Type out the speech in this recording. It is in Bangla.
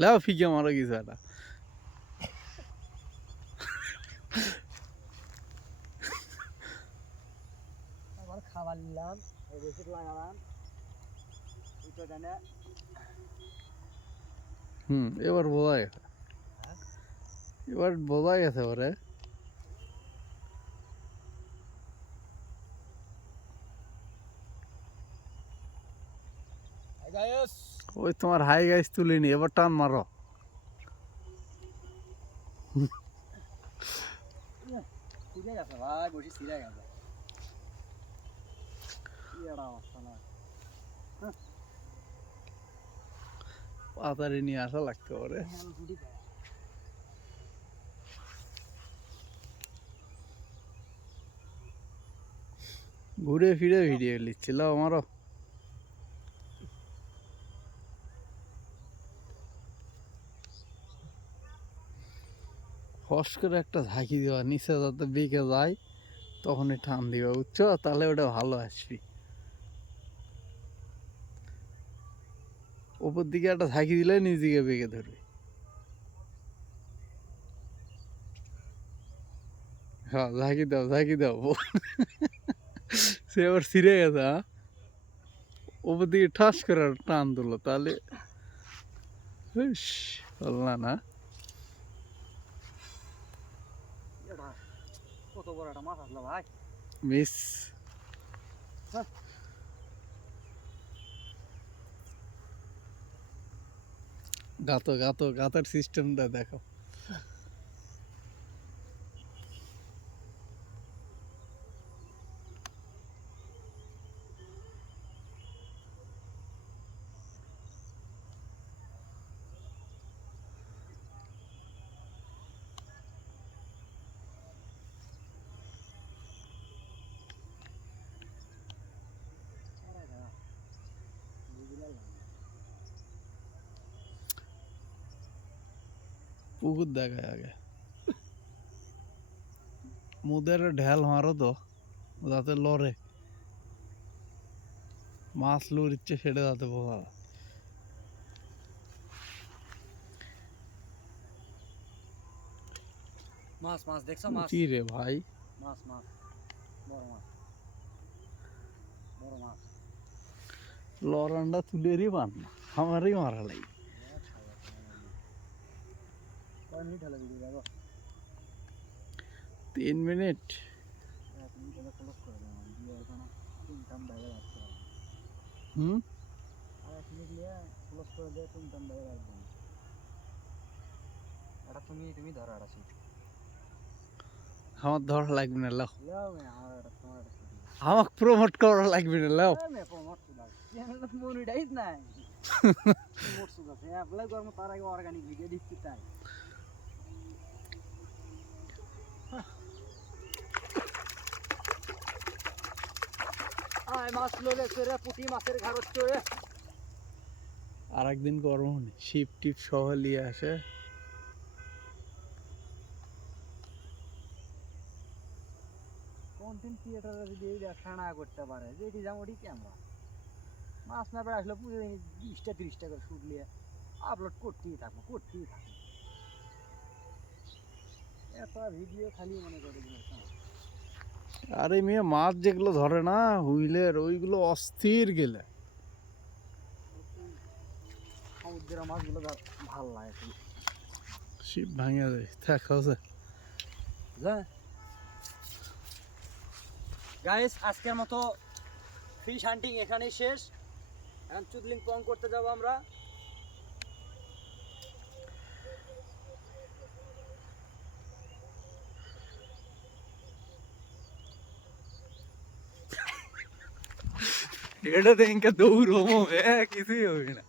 লাও ফিকে মারা গেছে এটা আবার খাবার নিলাম ওষুধ লাগালাম এবার বোঝা গেছে এবার বোঝা গেছে ওরে ওই তোমার হাই গাইস তুলিনি এবার টান মারো ভাই বসে ছিঁড়ে গেছে অবস্থা না পাতারি নিয়ে আসা লাগতে পারে ঘুরে ফিরে ভিডিও লিখছিল আমারও ফস করে একটা ঝাঁকি দেওয়া নিচে যাতে বেঁকে যায় তখনই টান দিবা বুঝছো তাহলে ওটা ভালো আসবি ওপর দিকে একটা ঝাঁকি দিলে নিজেকে বেঁকে ধরবে হ্যাঁ ঝাঁকি দাও সে আবার ছিঁড়ে গেছে হ্যাঁ ওপর দিকে ঠাস করে টান দিলো তাহলে বললা না কত বড় একটা মাছ আসলো ভাই মিস গাতার সিস্টেমটা দেখো পুকুর দেখায় আগে মুদের ঢেল মারো তো যাতে লড়ে মাছ লড়িচ্ছে সেটা যাতে বোঝা মাছ মাছ দেখছো মাছ কি রে ভাই মাছ মাছ বড় মাছ বড় মাছ লড়ানটা তুলেরই বান আমারই মারা লাই 3 মিনিট হুম তুমি ধরো আমার ধরা লাগবে না লাও আমাকে প্রমোট করা লাগবে না লাও মনিটাইজ নাই অ্যাপ্লাই করবো তার আগে অর্গানিক ভিডিও দিচ্ছি তাই মাছ লড়েছে রে পুঁটি মাছের ঘর হচ্ছে আর একদিন করবো শিপ টিপ সহ নিয়ে আসে কন্টেন্ট ক্রিয়েটাররা যদি এই ব্যবসা না করতে পারে যেটি যেমন ওটি ক্যামেরা মাছ না পেয়ে আসলে পুজো 20-30 করে শুট নিয়ে আপলোড করতেই থাকবো এত ভিডিও খালি মনে করে আরে মেয়ে মাছ যেগুলো ধরে না হুইলের ওইগুলো অস্থির গেলে সমুদ্রের মাছগুলো ভালো লাগে শিপ ভাঙে যায় দেখা গাইস আজকের মতো ফিশ হান্টিং এখানেই শেষ এখন চুদলিং পং করতে যাব আমরা এটা দেখে দৌড় কিছুই হবে না